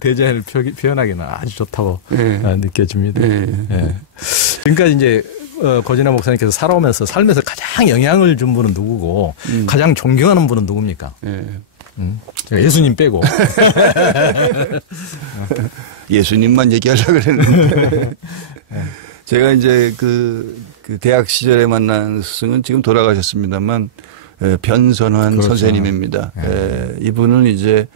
대자연을 표현하기는 아주 좋다고 느껴집니다. 그러니까 이제 고진아 목사님께서 살아오면서 삶에서 가장 영향을 준 분은 누구고 가장 존경하는 분은 누굽니까? 제가 예수님 빼고. 예수님만 얘기하려고 그랬는데. 제가 이제 그 대학 시절에 만난 스승은 지금 돌아가셨습니다만 변선환 그렇죠. 선생님입니다. 이분은 이제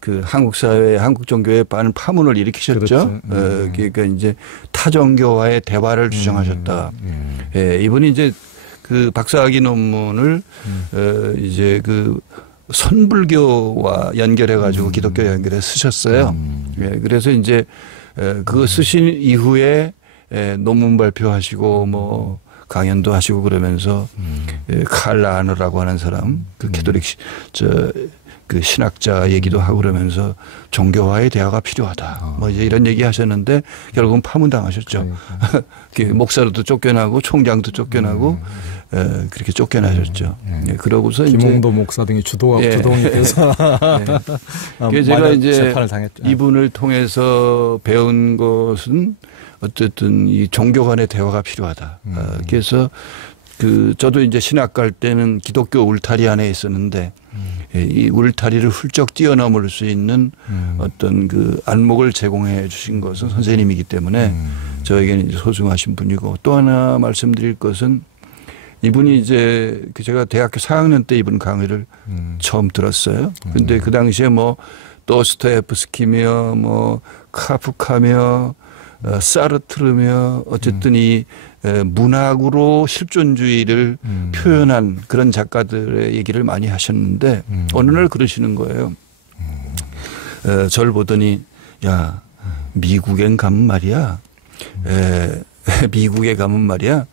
그 한국 사회, 한국 종교에 많은 파문을 일으키셨죠. 그렇죠. 그러니까 이제 타종교와의 대화를 주장하셨다. 이분이 이제 그 박사학위 논문을 이제 그 선불교와 연결해 가지고 기독교 연결해 쓰셨어요. 그래서 이제 그거 쓰신 이후에 논문 발표하시고 뭐 강연도 하시고 그러면서 칼 라너라고 하는 사람 그 캐톨릭 그 신학자 얘기도 하고 그러면서 종교와의 대화가 필요하다. 뭐 이제 이런 얘기 하셨는데 결국은 파문당하셨죠. 목사로도 쫓겨나고 총장도 쫓겨나고 그렇게 쫓겨나셨죠. 그러고서 김홍도 목사 등이 주동이 돼서 제가 이제 재판을 당했죠. 이분을 통해서 배운 것은 어쨌든 이 종교 간의 대화가 필요하다. 그래서 저도 이제 신학 갈 때는 기독교 울타리 안에 있었는데 이 울타리를 훌쩍 뛰어넘을 수 있는 어떤 그 안목을 제공해 주신 것은 선생님이기 때문에 저에게는 이제 소중하신 분이고 또 하나 말씀드릴 것은 이분이 이제 제가 대학교 4학년 때 이분 강의를 처음 들었어요. 근데 그 당시에 뭐 도스토옙스키며 뭐 카프카며 사르트르며 어쨌든 이 문학으로 실존주의를 표현한 그런 작가들의 얘기를 많이 하셨는데 어느 날 그러시는 거예요. 저를 보더니 야 미국엔 가면 말이야. 미국에 가면 말이야.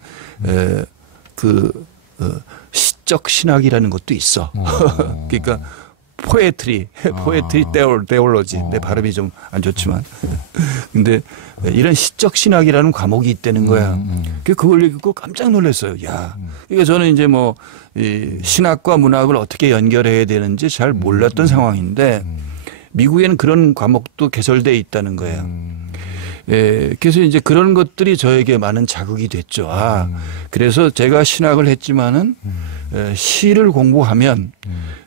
시적 신학이라는 것도 있어. 그러니까 포에트리 데올로지. 내 발음이 좀 안 좋지만. 근데 이런 시적 신학이라는 과목이 있다는 거야. 그걸 읽고 깜짝 놀랐어요. 야. 그러니까 저는 이제 뭐 이 신학과 문학을 어떻게 연결해야 되는지 잘 몰랐던 상황인데 미국에는 그런 과목도 개설되어 있다는 거예요. 그래서 이제 그런 것들이 저에게 많은 자극이 됐죠. 그래서 제가 신학을 했지만은 시를 공부하면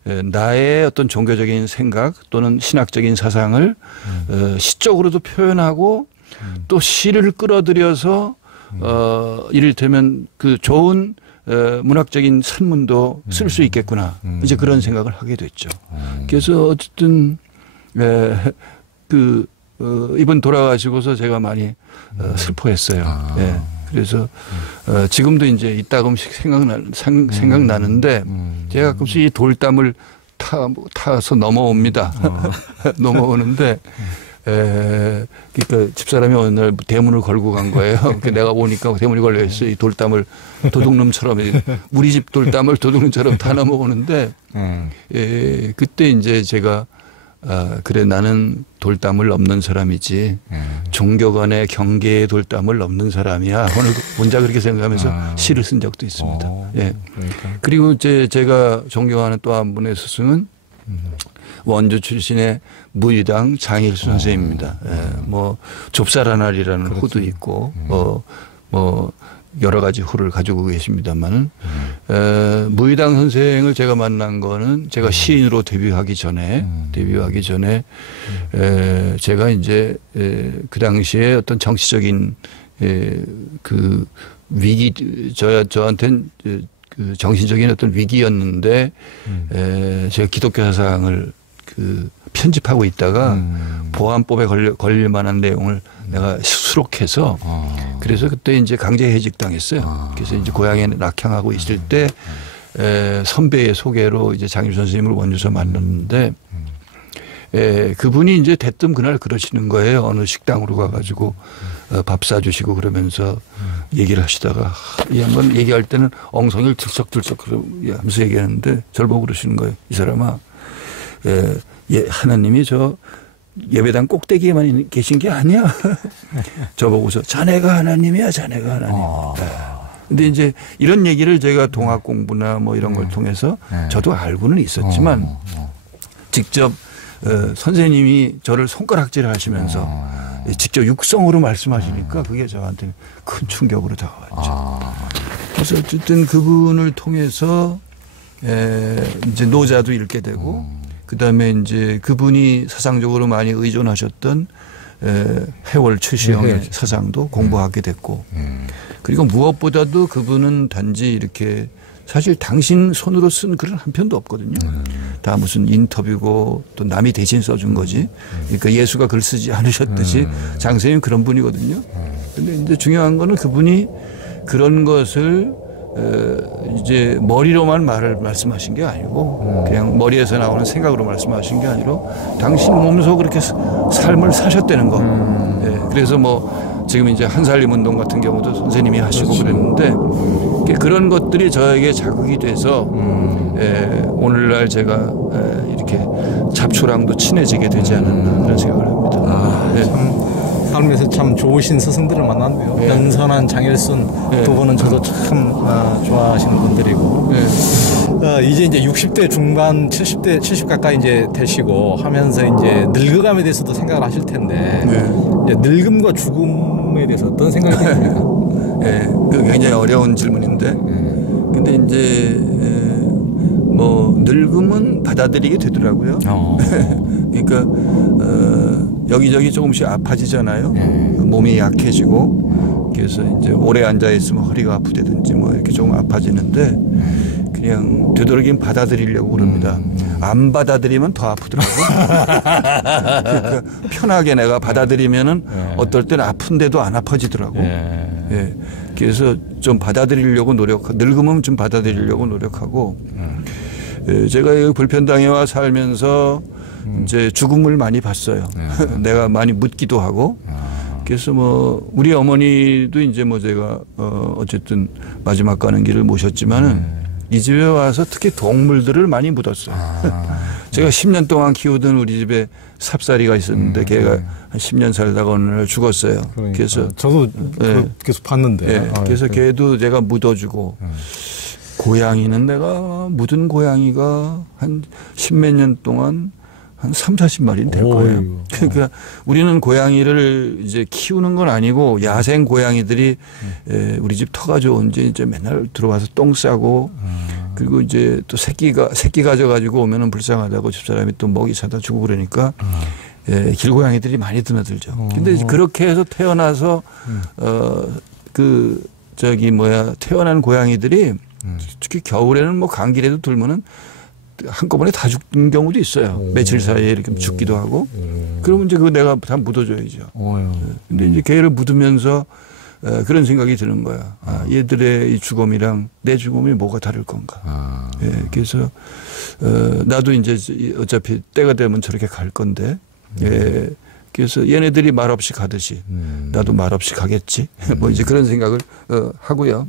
나의 어떤 종교적인 생각 또는 신학적인 사상을 시적으로도 표현하고 또 시를 끌어들여서 이를테면 그 좋은 문학적인 산문도 쓸 수 있겠구나. 이제 그런 생각을 하게 됐죠. 그래서 어쨌든 이번 돌아가시고서 제가 많이 슬퍼했어요. 예. 그래서 지금도 이제 이따금씩 생각나는데 제가 가끔씩 이 돌담을 타서 넘어옵니다. 넘어오는데 그러니까 집사람이 어느 날 대문을 걸고 간 거예요. 내가 오니까 대문이 걸려 있어요. 이 돌담을 도둑놈처럼 우리 집 돌담을 도둑놈처럼 타 넘어오는데 그때 이제 제가 그래 나는 돌담을 넘는 사람이지 종교 간의 경계의 돌담을 넘는 사람이야. 오늘 혼자 그렇게 생각하면서 시를 쓴 적도 있습니다. 예. 그러니까. 그리고 제가 존경하는 또 한 분의 스승은 원주 출신의 무의당 장일수 선생님입니다. 예. 뭐 좁쌀하나리라는 후도 있고 뭐 여러 가지 후를 가지고 계십니다만은 무의당 선생을 제가 만난 거는 제가 시인으로 데뷔하기 전에 제가 이제 그 당시에 어떤 정치적인 그 위기 저한테는 그 정신적인 어떤 위기였는데 제가 기독교 사상을 그 편집하고 있다가 보안법에 걸릴 만한 내용을 내가 수록해서 그래서 그때 이제 강제 해직당했어요. 그래서 이제 고향에 낙향하고 있을 때 선배의 소개로 이제 장일 선생님을 원주에서 만났는데 그분이 이제 대뜸 그날 그러시는 거예요. 어느 식당으로 가가지고 밥 사주시고 그러면서 얘기를 하시다가 이 양반 얘기할 때는 엉덩이를 들썩들썩 하면서 얘기하는데 저를 보고 그러시는 거예요. 이 사람아. 하나님이 저 예배당 꼭대기에만 계신 게 아니야. 저보고서 자네가 하나님이야, 자네가 하나님. 근데 이제 이런 얘기를 제가 동학 공부나 뭐 이런 걸 통해서 저도 알고는 있었지만 직접 선생님이 저를 손가락질 하시면서 직접 육성으로 말씀하시니까 그게 저한테는 큰 충격으로 다가왔죠. 그래서 어쨌든 그분을 통해서 이제 노자도 읽게 되고 그다음에 이제 그분이 사상적으로 많이 의존하셨던 해월 최시영의 사상도 공부하게 됐고 그리고 무엇보다도 그분은 단지 이렇게 사실 당신 손으로 쓴 글은 한 편도 없거든요. 다 무슨 인터뷰고 또 남이 대신 써준 거지. 그러니까 예수가 글 쓰지 않으셨듯이 장 선생님 그런 분이거든요. 근데 이제 중요한 거는 그분이 그런 것을 이제 머리로만 말씀하신 게 아니고 그냥 머리에서 나오는 생각으로 말씀하신 게 아니라 당신 몸소 그렇게 삶을 사셨다는 거. 그래서 뭐 지금 이제 한살림 운동 같은 경우도 선생님이 하시고 그랬는데 그런 것들이 저에게 자극이 돼서 오늘날 제가 이렇게 잡초랑도 친해지게 되지 않았나 그런 생각을 합니다. 참 삶에서 참 좋으신 스승들을 만났네요. 연선한 장일순 두 분은 저도 참 좋아하시는 분들이고 이제 60대 중반 70 가까이 이제 되시고 하면서 이제 늙어감에 대해서도 생각을 하실 텐데 이제 늙음과 죽음에 대해서 어떤 생각이 드십니까? 그 굉장히 어려운 질문인데 근데 이제 뭐 늙음은 받아들이게 되더라고요. 그러니까 여기저기 조금씩 아파지잖아요. 몸이 약해지고 그래서 이제 오래 앉아 있으면 허리가 아프다든지 뭐 이렇게 조금 아파지는데 그냥 되도록이면 받아들이려고 그럽니다. 안 받아들이면 더 아프더라고. 그러니까 편하게 내가 받아들이면은 어떨 때는 아픈데도 안 아파지더라고. 예. 그래서 좀 받아들이려고 늙으면 좀 받아들이려고 노력하고 제가 여기 불편당에 와 살면서 이제 죽음을 많이 봤어요. 내가 많이 묻기도 하고. 그래서 뭐 우리 어머니도 이제 뭐 제가 어쨌든 마지막 가는 길을 모셨지만은 이 집에 와서 특히 동물들을 많이 묻었어요. 제가 10년 동안 키우던 우리 집에 삽살이가 있었는데 걔가 한 10년 살다가 어느 날 죽었어요. 그러니까. 그래서 저도 계속 봤는데. 그래서 걔도 제가 묻어주고 고양이는 내가 묻은 고양이가 한 10몇 년 동안 한 3, 40마리는 될 거예요. 그러니까 우리는 고양이를 이제 키우는 건 아니고 야생 고양이들이 우리 집 터가 좋은지 이제 맨날 들어와서 똥 싸고 그리고 이제 또 새끼 가져가지고 오면은 불쌍하다고 집사람이 또 먹이 사다 주고 그러니까 길고양이들이 많이 드나들죠. 근데 그렇게 해서 태어나서 태어난 고양이들이 특히 겨울에는 뭐 감기라도 들면은 한꺼번에 다 죽는 경우도 있어요. 며칠 사이에 이렇게 죽기도 하고. 그러면 이제 그거 내가 다 묻어줘야죠. 근데 이제 걔를 묻으면서 그런 생각이 드는 거야. 얘들의 이 죽음이랑 내 죽음이 뭐가 다를 건가. 그래서 나도 이제 어차피 때가 되면 저렇게 갈 건데. 그래서 얘네들이 말없이 가듯이 나도 말없이 가겠지. 뭐 이제 그런 생각을 하고요.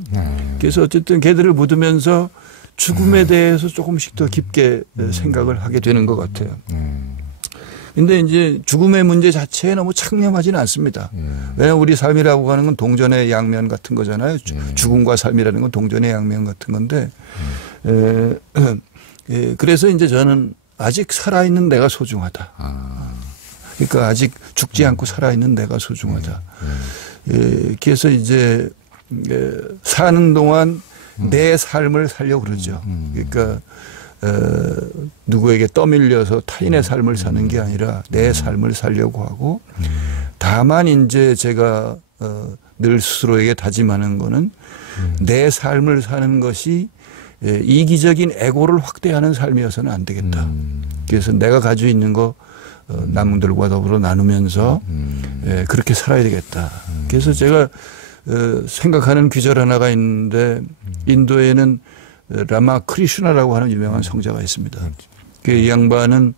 그래서 어쨌든 걔들을 묻으면서 죽음에 대해서 조금씩 더 깊게 생각을 하게 되는 것 같아요. 근데 이제 죽음의 문제 자체에 너무 창념하지는 않습니다. 왜냐하면 우리 삶이라고 하는 건 동전의 양면 같은 거잖아요. 죽음과 삶이라는 건 동전의 양면 같은 건데 그래서 이제 저는 아직 살아있는 내가 소중하다. 그러니까 아직 죽지 않고 살아있는 내가 소중하다. 그래서 이제 사는 동안 내 삶을 살려고 그러죠. 그러니까 누구에게 떠밀려서 타인의 삶을 사는 게 아니라 내 삶을 살려고 하고 다만 이제 제가 늘 스스로에게 다짐하는 거는 내 삶을 사는 것이 이기적인 에고를 확대하는 삶이어서는 안 되겠다. 그래서 내가 가지고 있는 거 남들과 더불어 나누면서 그렇게 살아야 되겠다. 그래서 제가 생각하는 귀절 하나가 있는데 인도에는 라마 크리슈나라고 하는 유명한 성자가 있습니다. 이 양반은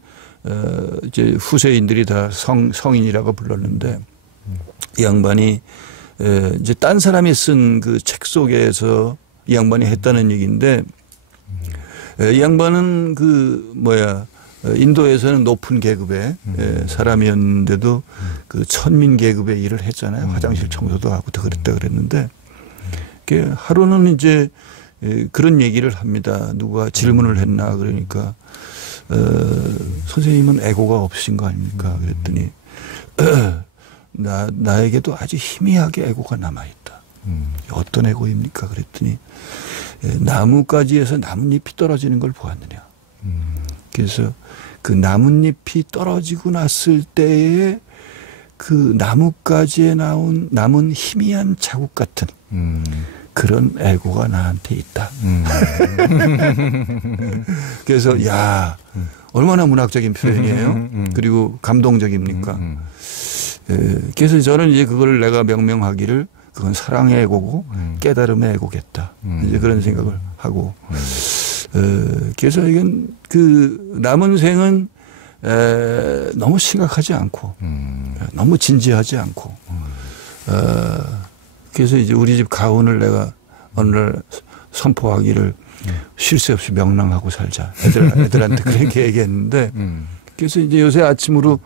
이제 후세인들이 다 성인이라고 불렀는데 이 양반이 이제 딴 사람이 쓴 그 책 속에서 이 양반이 했다는 얘기인데 이 양반은 인도에서는 높은 계급의 사람이었는데도 그 천민 계급의 일을 했잖아요. 화장실 청소도 하고 다 그랬다 그랬는데 하루는 이제 그런 얘기를 합니다. 누가 질문을 했나 그러니까 선생님은 에고가 없으신 거 아닙니까? 그랬더니 나에게도 아주 희미하게 에고가 남아있다. 어떤 에고입니까? 그랬더니 나뭇가지에서 나뭇잎이 떨어지는 걸 보았느냐. 그래서 그 나뭇잎이 떨어지고 났을 때에 그 나뭇가지에 남은 희미한 자국 같은 그런 에고가 나한테 있다. 그래서 야 얼마나 문학적인 표현이에요. 그리고 감동적입니까. 그래서 저는 이제 그걸 내가 명명하기를 그건 사랑의 에고고 깨달음의 에고겠다. 이제 그런 생각을 하고. 그래서 이건 그 남은 생은 너무 심각하지 않고 너무 진지하지 않고 그래서 이제 우리 집 가훈을 내가 어느 날 선포하기를 쉴 새 없이 명랑하고 살자. 애들한테 그렇게 얘기했는데 그래서 이제 요새 아침으로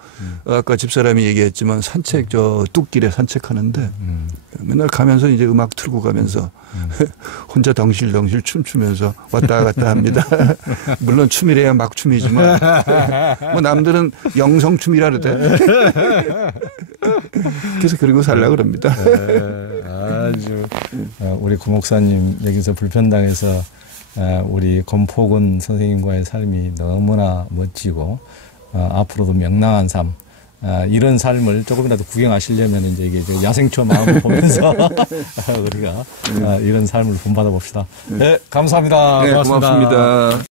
아까 집사람이 얘기했지만 산책 뚝길에 산책하는데 맨날 가면서 이제 음악 틀고 가면서 혼자 덩실덩실 춤추면서 왔다 갔다 합니다. 물론 춤이래야 막 춤이지만 뭐 남들은 영성춤이라 그러대. 그래서 그러고 살려고 그럽니다. 아주 우리 구 목사님 여기서 불편당에서 우리 권폭은 선생님과의 삶이 너무나 멋지고 앞으로도 명랑한 삶 이런 삶을 조금이라도 구경하시려면 이제 이게 야생초 마음을 보면서 우리가 이런 삶을 본받아 봅시다. 네, 감사합니다. 네, 고맙습니다. 고맙습니다.